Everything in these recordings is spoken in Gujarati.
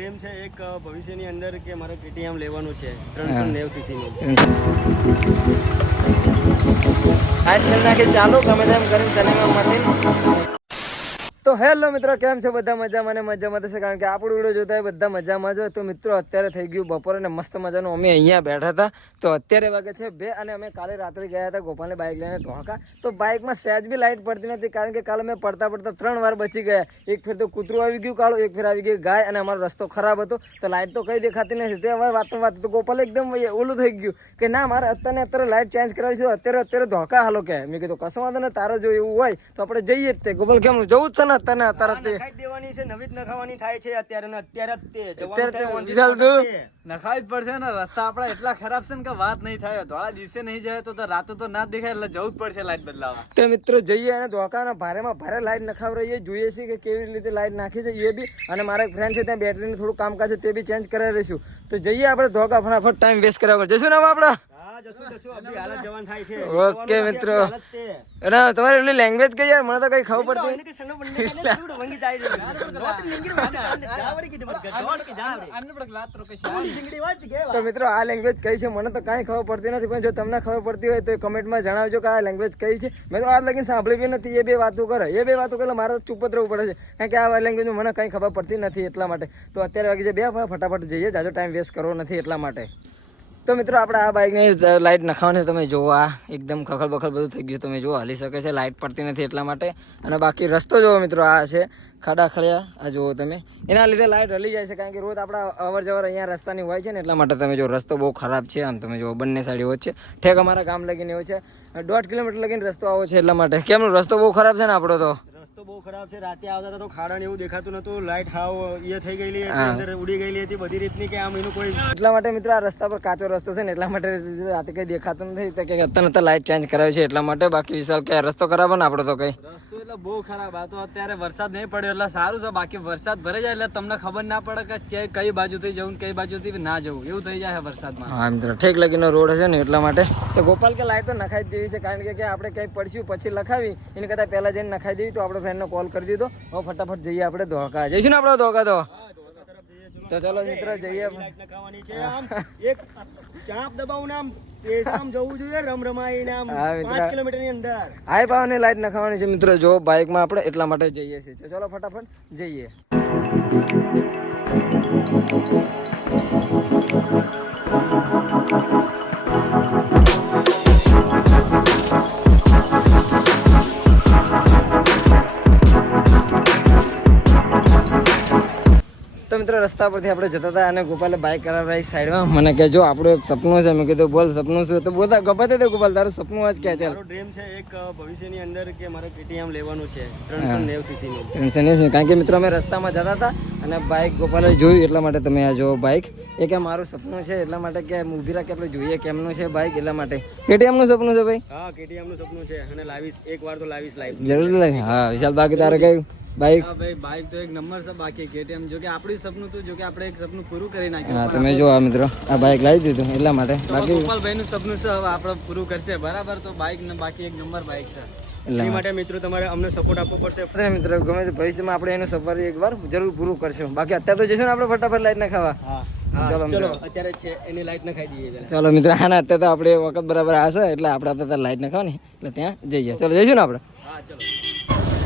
ડ્રીમ છે એક ભવિષ્યની અંદર કે મારે કેટીએમ લેવાનું છે ત્રણસો નેવ સીસીનું. કરી નાખી ગમે તેમ કરીને ચલાવવા માટે. તો હેલો મિત્રો, કેમ છો? બધા મજામાં અને મજામાં થશે કારણ કે આપણું વીડિયો જોતા હોય બધા મજામાં જો તો મિત્રો, અત્યારે થઈ ગયું બપોર અને મસ્ત મજાનું અમે અહીંયા બેઠા હતા. તો અત્યારે વાગે છે બે અને અમે કાલે રાત્રે ગયા હતા ગોપાલને બાઇક લઈને ધોકા તો બાઇકમાં સહેજ બી લાઇટ પડતી નથી કારણ કે કાલે મેં પડતા પડતા ત્રણ વાર બચી ગયા. એક ફેર તો કૂતરું આવી ગયું કાળું, એક ફેર આવી ગયું ગાય અને અમારો રસ્તો ખરાબ હતો. તો લાઇટ તો કઈ દેખાતી નથી. તે હવે વાતો વાત તો ગોપાલ એકદમ ઓલું થઈ ગયું કે ના, મારે અત્યારે અત્યારે લાઇટ ચેન્જ કરાવી છે. અત્યારે અત્યારે ધોકા હાલો કે. મેં કીધું, કશો વાંધો ને તારો જો એવું હોય તો આપણે જઈએ જ તે. ગોપાલ, કેમ? જવું જ છે ને અત્યારે તરત નખાઈ દેવાની છે નવી જ નખાવાની થાય છે અત્યારે ને અત્યારે જ તે જવાનું. નખાવી જ પડશે ને રસ્તા આપડા એટલા ખરાબ છે ને કે વાત નહીં થાય. ધોળા દિવસે નહીં જાય તો તો રાતે તો ના દેખાય એટલે જવું જ પડશે લાઈટ બદલાવા તો મિત્રો જઈએ અને ધોકાના ભારેમાં ભારે લાઈટ રહીએ. જોઈએ છીએ કે કેવી રીતે લાઈટ નાખી છે. એ બી અને મારા એક ફ્રેન્ડ છે ત્યાં બેટરીનું થોડું કામકાજ છે તે બી ચેન્જ કરાવી રહીશું. તો જઈએ આપણે ધોકા ફટાફટ ટાઈમ વેસ્ટ કરાવવા. જઈશું જશું ને હવે આપણે? ઓકે મિત્રો. અને તમારી એમની લેંગ્વેજ કઈ યાર? મને તો કઈ ખબર પડતી. તો મિત્રો આ લેંગ્વેજ કઈ છે? મને તો કાંઈ ખબર પડતી નથી પણ જો તમને ખબર પડતી હોય તો કમેન્ટમાં જણાવજો કે આ લેંગ્વેજ કઈ છે. મેં તો આ લગીને સાંભળી બી નથી એ બે વાતો કરે. એ બે વાતો કરે મારે તો ચૂપ જ રહેવું પડે છે. કારણ કે આ લેંગ્વેજમાં મને કંઈ ખબર પડતી નથી એટલા માટે. તો અત્યારે વાગી છે બે ફટાફટ જઈએ. જાજો ટાઈમ વેસ્ટ કરવો નથી એટલા માટે. તો મિત્રો આપણે આ બાઇકની લાઇટ નખાવાની તમે આ. એકદમ ખખડ બખડ બધું થઈ ગયું. તમે જુઓ હાલી શકે છે. લાઇટ પડતી નથી એટલા માટે. અને બાકી રસ્તો જુઓ મિત્રો, આ છે ખાડા ખડિયા. આ જુઓ તમે. એના લીધે લાઇટ હલી જાય છે કારણ કે રોજ આપણા અવર જવર અહીંયા રસ્તાની હોય છે ને એટલા માટે તમે જો રસ્તો બહુ ખરાબ છે. આમ તમે જુઓ, બંને સાઈડ એવો છે ઠેક અમારા ગામ લગીને એવો છે. દોઢ કિલોમીટર લગીને રસ્તો આવો છે એટલા માટે. કેમનો? રસ્તો બહુ ખરાબ છે ને આપણો તો? રસ્તો બહુ ખરાબ છે. રાતે આવતા તો ખાડા એવું દેખાતું નતું લાઈટ હાવ એ થઈ ગયેલી હતી. અંદર ઉડી ગયેલી હતી બધી રીતની કે આમ એનું કોઈ એટલા માટે મિત્રો આ રસ્તા પર કાચો રસ્તો છે ને એટલા માટે રાતે કઈ દેખાતું નથી. તો કે અત્યારે અત્યારે લાઇટ ચેન્જ કરાવી છે એટલા માટે. બાકી વિશાલ કે રસ્તો ખરાબ ને આપણો તો કઈ. રસ્તો એટલે બહુ ખરાબ. આ તો અત્યારે વરસાદ નહીં પડ્યો એટલે સારું છે. બાકી વરસાદ ભરે જાય એટલે તમને ખબર ના પડે કે કઈ બાજુથી જવું કઈ બાજુથી ના જવું. એવું થઈ જાય વરસાદમાં. હા મિત્રો ઠેક લગીનો રોડ છે ને એટલા માટે. તો ગોપાલ કે લાઈટ તો નખાઈ જ દેવી છે. કારણ કે કે આપણે કઈ પડશું પછી લખાવી એને કરતાં પહેલાં જઈને નખાઈ દેવી તો આપણે ફ્રેન્ડને કોલ કરી દીધો. હવે ફટાફટ જઈએ આપણે ધોળકા જઈશું ને આપણે ધોળકા તો? તો ચલો મિત્ર જઈએ. લાઈટ નખાવાની છે આમ એક ચાંપ દબાવું નામ લાઈટ નખાવાની છે મિત્રો. જો બાઇકમાં આપણે એટલા માટે જઈએ છીએ. તો ચલો ફટાફટ જઈએ. તો મિત્રો રસ્તા પરથી આપણે જતા હતા અને ગોપાલે બાઇક કરાવડાવી સાઈડમાં મને કે જો આપણું એક સપનું છે. મેં કીધું બોલ સપનું શું? તો બોલતા ગપાતે તો ગોપાલ તારું સપનું આજ કે ચાલ મારો ડ્રીમ છે એક ભવિષ્યની અંદર કે મારે કેટીએમ લેવાનું છે. ત્રણસો નેવ સીસી નું ટેન્શન કારણ કે મિત્રો અમે રસ્તામાં જતા હતા અને બાઇક ગોપાલે જોયું એટલા માટે તમે આ જો બાઇક એ કે મારું સપનું છે એટલા માટે કે ઊભી રાખે આપણે જોઈએ કેમનું છે બાઇક એટલા માટે. કેટીએમનું સપનું છે ભાઈ? હા કેટીએમનું સપનું છે અને લાવીશ. એક વાર તો લાવીશ લાઈવ જરૂર લાગે હા વિશાલ બાકી તારે કયું? બાઇક હા ભાઈ બાઇક તો એક નંબર છે બાકી કેટીએમ જો કે આપણું સપનું હતું જો કે આપણે એક સપનું પૂરું કરી નાખ્યું. હા તમે જો આ મિત્રો આ બાઇક લાવી દીધું એટલા માટે. બાકી ગોપાલભાઈ નું સપનું છે હવે આપણે પૂરું કરશે. બરાબર તો બાઇક ને બાકી એક નંબર બાઇક છે. એટલા માટે મિત્રો તમારે અમને સપોર્ટ આપવો પડશે. મિત્રો ગમે તે ભવિષ્યમાં આપણે એનું સફર એકવાર જરૂર પૂરું કરશું. બાકી અત્યારે તો જશું ને આપણે ફટાફટ લાઈટ ના ખાવા હા ચલો મિત્રો. અત્યારે છે એની લાઈટ નખાઈ દઈએ ચાલો મિત્રો હા ના અત્યારે તો આપણે વખત બરાબર આવશે એટલે આપણે અત્યારે લાઈટ ને એટલે ત્યાં જઈએ. ચલો જઈશું ને આપણે? હા ચલો.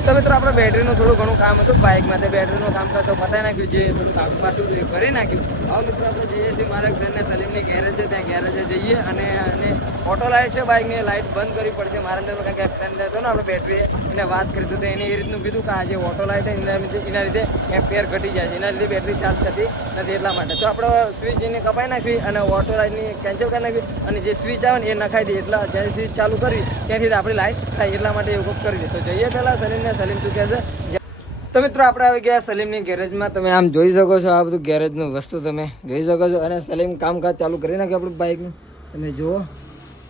તો મિત્રો, આપણે બેટરીનું થોડું ઘણું કામ હતું બાઇકમાં તે બેટરીનું કામ કરતો પતાવી નાખ્યું જે થોડું કામ પાછું કરી નાખ્યું. હવે મિત્રો, આપણે જઈએ છીએ મારા ફ્રેન્ડને સલીમની ગેરેજ છે ત્યાં ગેરેજે જઈએ અને અને ઓટો લાઇટ છે બાઇકની લાઇટ બંધ કરવી પડશે. મારા અંદર કારણ કે ફ્રેન્ડ હતો ને આપણે બેટરી એને વાત કરી તો એને એ રીતનું કીધું કે આ જે ઓટો લાઇટ એના લીધે એના લીધે એમ્પિયર ઘટી જાય છે. એના લીધે બેટરી ચાર્જ થતી નથી એટલા માટે. તો આપણે સ્વિચ એને કપાઈ નાખવી અને ઓટો લાઇટની કેન્સલ કરી નાખવી અને જે સ્વિચ આવે ને એ નખાઈ દઈએ. એટલા જ્યારે સ્વિચ ચાલુ કરવી, ત્યાંથી આપણી લાઇટ થાય એટલા માટે એવું કરી દે તો જઈએ પહેલાં સલીમને સલીમ શું કહે છે? તો મિત્રો, આપણે આવી ગયા સલીમની ગેરેજમાં. તમે આમ જોઈ શકો છો આ બધું ગેરેજનું વસ્તુ તમે જોઈ શકો છો. અને સલીમ કામકાજ ચાલુ કરી નાખ્યું આપણું બાઇકનું. તમે જુઓ,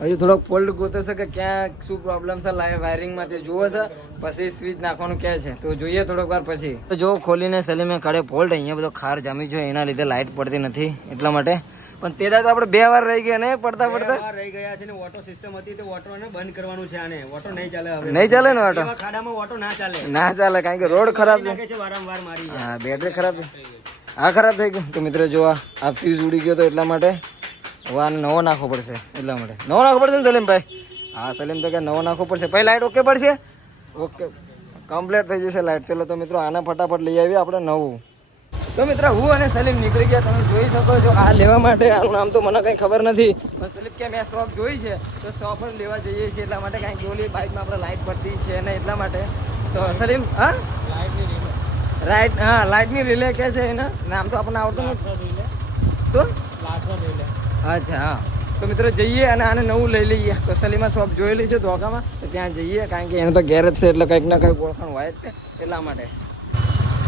હજુ થોડોક ફોલ્ડ ગોતે છે કે ક્યાં શું પ્રોબ્લેમ છે? વાયરિંગમાં તે જુઓ છે. પછી સ્વિચ નાખવાનું કહે છે. તો જોઈએ થોડોક વાર પછી. તો જો ખોલીને સલીમે કાઢે ફોલ્ટ અહીંયા બધો ખાર જામી છે એના લીધે લાઇટ પડતી નથી એટલા માટે. પણ તે દાદા તો આપણે બે વાર રહી ગયા ને પડતા પડતા? રહી ગયા છે ને ઓટો સિસ્ટમ હતી તો ઓટો ને બંધ કરવાનું છે આને. ઓટો નહીં ચાલે હવે. નહીં ચાલે ને ઓટો? ખાડામાં ઓટો ના ચાલે. ના ચાલે કારણ કે રોડ ખરાબ છે. વારંવાર મારી હા બેટરી ખરાબ છે. આ ખરાબ થઈ ગયું. તો મિત્રો જો આ ફ્યુઝ ઉડી ગયો તો એટલા માટે હવે આને નવો નાખવો પડશે એટલા માટે. નવો નાખવો પડશે ને સલીમભાઈ? હા સલીમ તો કે નવો નાખવો પડશે. પછી લાઇટ ઓકે પડશે? ઓકે કમ્પ્લીટ થઈ જશે લાઇટ ચલો તો મિત્રો આને ફટાફટ લઈ આવીએ આપણે નવું. તો મિત્રો હું અને સલીમ નીકળી ગયા. તમે જોઈ શકો છો. આ લેવા માટે આનું નામ તો મને કંઈ ખબર નથી. પણ સલીમ કે મેં શોપ જોઈ છે તો શોપ પણ લેવા જઈએ છીએ. એટલા માટે કાંઈક ઓલી બાઇકમાં આપણે લાઇટ પડતી છે ને એટલા માટે. તો સલીમ હા? રાઈટ હા લાઇટની રિલે કે છે એના? નામ તો આપણને આવડતું નથી. શું? અચ્છા હા. તો મિત્રો જઈએ અને આને નવું લઈ લઈએ. તો સલીમા શોપ જોયેલી છે ધોકામાં. તો ત્યાં જઈએ કારણ કે એને તો ગેરેજ છે એટલે કંઈક ના કંઈક ઓળખાણ હોય જ એટલા માટે.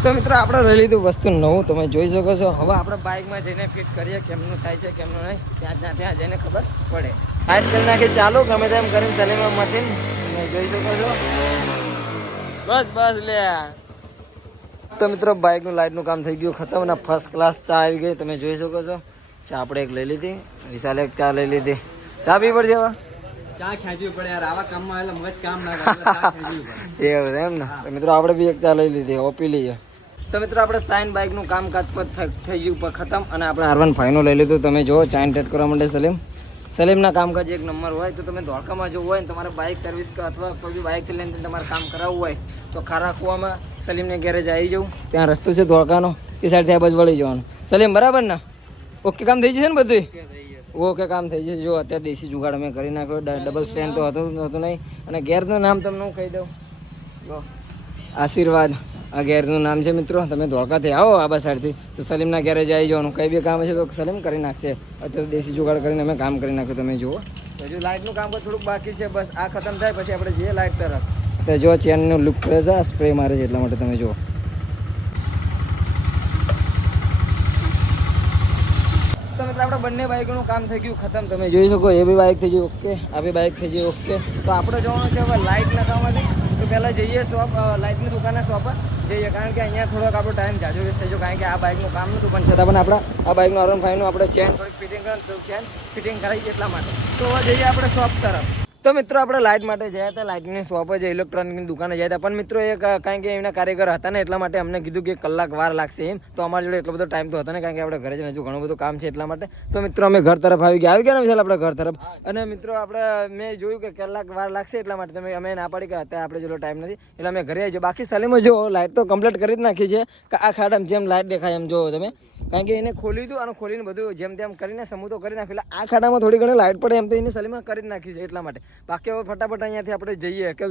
તો મિત્રો આપણે લઈ લીધું વસ્તુ નવું. તમે જોઈ શકો છો. હવે આપણે બાઇકમાં જઈને ફિટ કરીએ. કેમનું થાય છે કેમનું નહીં. ત્યાં ત્યાં ત્યાં જઈને ખબર પડે. લાઇટ કરી નાખી. ચાલુ ગમે તેમ કરીને સલીમા માટે તમે જોઈ શકો છો. બસ બસ લે. તો મિત્રો બાઇકનું લાઇટનું કામ થઈ ગયું ખતમ અને ફર્સ્ટ ક્લાસ ચા આવી ગઈ. તમે જોઈ શકો છો. ચા આપણે એક લઈ લીધી. વિશાલે એક ચા લઈ લીધી. ચા પી પડશે હવે? ચા ખેંચવી પડે યાર. આવા કામમાં એટલે મગજ કામ ના એવું એમ ને? મિત્રો આપણે બી એક ચા લઈ લીધી. ઓપી લઈએ. તો મિત્રો આપણે સાઇન બાઇકનું કામકાજ પર થઈ ગયું ખતમ અને આપણે આર વન ફાઈવનું લઈ લીધું. તમે જુઓ ચાઇન ટેટ કરવા માટે સલીમ. સલીમના કામકાજ એક નંબર હોય તો તમે ધોળકામાં જવું હોય ને તમારે બાઇક સર્વિસ અથવા કોઈ બી બાઇકથી લઈને તમારે કામ કરાવવું હોય તો ખારા કુવામાં સલીમને ગેરેજ આવી જવું. ત્યાં રસ્તો છે ધોળકાનો એ સાઈડથી આ બાજુ વળી જવાનું. સલીમ બરાબર ને? ઓકે કામ થઈ જશે ને બધું ઓકે કામ થઈ જશે. જો અત્યારે દેશી જુગાડ અમે કરી નાખ્યો ડબલ સ્ટેન્ડ તો હતું હતું નહીં. અને ગેરનું નામ તમને હું કહી દઉં. જો આશીર્વાદ. આ ગેરનું નામ છે મિત્રો. તમે ધોળકાથી આવો આબા સાઈડથી. તો સલીમના ગેરેજ આવી જવાનું કંઈ બી કામ હશે તો સલીમ કરી નાખશે. અત્યારે દેશી જુગાડ કરીને અમે કામ કરી નાખ્યું, તમે જુઓ. હજુ લાઇટનું કામ પણ થોડુંક બાકી છે. બસ આ ખતમ થાય, પછી આપણે જઈએ લાઇટ તરફ. તો જો ચેનનું લુક કરે છે સ્પ્રે મારે છે એટલા માટે તમે જુઓ. તો આપણે બંને બાઇકનું કામ થઈ ગયું, ખતમ. તમે જોઈ શકો, એ બી બાઇક થઈ ગઈ ઓકે. આ બી બાઇક થઈ ગઈ ઓકે. તો આપણે જવાનું છે હવે લાઇટ નખાવવાથી. પહેલાં જઈએ શોપ લાઇટની દુકાને શોપ જઈએ. કારણ કે અહીંયા થોડોક આપણો ટાઈમ જાજો વેસ્ટ થઈ કારણ કે આ બાઇકનું કામ નહોતું પણ છતાં પણ આપણા, આ બાઇકનું અરુણ ફાઈવનું આપણે ચેન થોડીક ફિટિંગ કરે તો ચેન ફિટિંગ કરાવી એટલા માટે. તો જઈએ આપણે શોપ તરફ. તો મિત્રો આપણે લાઇટ માટે જયા હતા. લાઇટની શોપ જ ઇલેક્ટ્રોનિકની દુકાને જાય હતા. પણ મિત્રો એ કારણ કે એમના કારીગર હતા ને એટલા માટે અમને કીધું કે કલાક વાર લાગશે એમ. તો અમારી જોડે એટલો બધો ટાઈમ તો હતો ને, કારણ કે આપણે ઘરે જ હજુ ઘણું બધું કામ છે એટલા માટે. તો મિત્રો અમે ઘર તરફ આવી ગયા. આવી ગયા ને વિશાલ આપણે ઘર તરફ? અને મિત્રો આપણે, મેં જોયું કે કલાક વાર લાગશે એટલા માટે. તમે, અમે ના પાડી કે અત્યારે આપણે જેટલો ટાઈમ નથી. એટલે અમે ઘરે આવી બાકી સલીમો જો લાઇટ તો કમ્પ્લીટ કરી જ નાખી છે. કે આ ખાડામાં જેમ લાઇટ દેખાય એમ જોવો તમે. કારણ કે એને ખોલી હતું અને ખોલીને બધું જેમ તેમ કરીને સમૂહ તો કરી નાખ્યું. એટલે આ ખાડામાં થોડી ઘણી લાઇટ પડે એમ તો એની સલીમાં કરી જ નાખી છે એટલા માટે. બાકી હવે ફટાફટ અહીંયાથી આપણે જઈએ. કે